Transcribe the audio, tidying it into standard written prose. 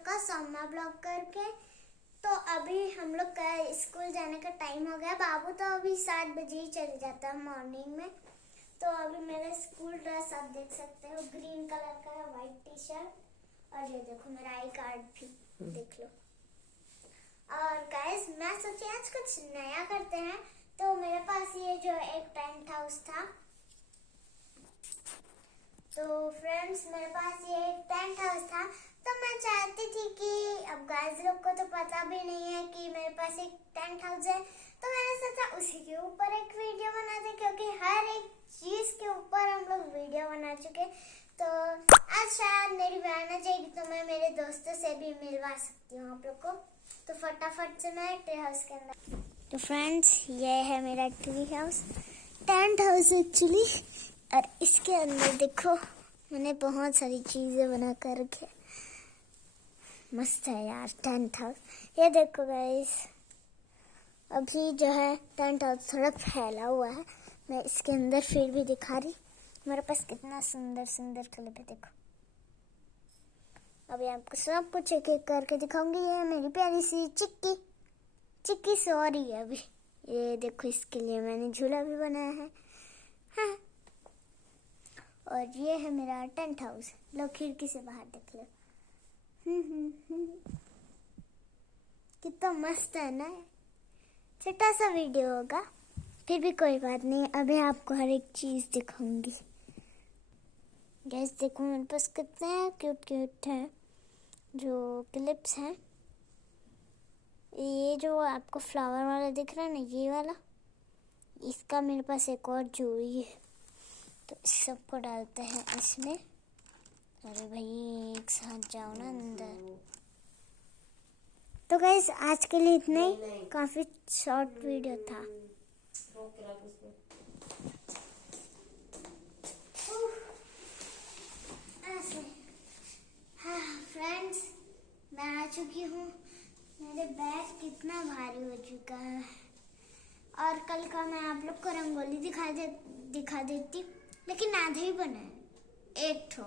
लोग का summer blog करके। तो अभी हम लोग का स्कूल जाने का टाइम हो गया। बाबू तो अभी 7 बजे ही चले जाता है मॉर्निंग में। तो अभी मेरा स्कूल ड्रेस आप देख सकते हो, ग्रीन कलर का है, व्हाइट टी शर्ट, और ये देखो मेरा आई कार्ड भी देख लो। और गाइस मैं सोची आज कुछ नया करते हैं। तो मेरे पास ये जो एक टेंट हाउस था, तो फ्रेंड्स मेरे पास ये एक टेंट हाउस था। तो मैं चाहती थी कि अब गाइस लोग को तो पता भी नहीं है कि मेरे पास एक टेंट हाउस है, तो मैंने सोचा उसी के ऊपर एक वीडियो बना दे, क्योंकि हर एक चीज के ऊपर हम लोग वीडियो बना चुके। तो आज शायद मेरी बहन आ जाएगी तो मैं मेरे दोस्तों से भी मिलवा सकती हूँ आप लोग को। तो फटाफट से मैं ट्री हाउस के अंदर। तो फ्रेंड्स ये है मेरा tree house, tent house actually. और इसके अंदर देखो मैंने बहुत सारी चीजें बना कर रखी है। मस्त है यार टेंट हाउस। ये देखो गाइस, अभी जो है टेंट हाउस थोड़ा फैला हुआ है, मैं इसके अंदर फिर भी दिखा रही। मेरे पास कितना सुंदर सुंदर क्लिप है देखो। अभी आपको सब कुछ एक एक करके दिखाऊंगी। ये मेरी प्यारी सी चिक्की चिक्की सो रही है अभी। ये देखो इसके लिए मैंने झूला भी बनाया है। हाँ। और ये है मेरा टेंट हाउस। लो खिड़की से बाहर देख लो। कितना मस्त है ना। छोटा सा वीडियो होगा, फिर भी कोई बात नहीं। अभी आपको हर एक चीज दिखाऊंगी। गैस देखो मेरे पास कितने क्यूट क्यूट हैं जो क्लिप्स हैं। ये जो आपको फ्लावर वाला दिख रहा है ना, ये वाला, इसका मेरे पास एक और जोड़ी है। तो इस सबको डालते हैं इसमें। अरे भाई एक साथ जाओ ना अंदर। तो गाइस आज के लिए इतना ही, काफी शॉर्ट वीडियो था। हाँ फ्रेंड्स मैं आ चुकी हूँ। मेरे बैग कितना भारी हो चुका है। और कल का मैं आप लोग को रंगोली दिखा देती, लेकिन आधे ही बना है, एक ठो।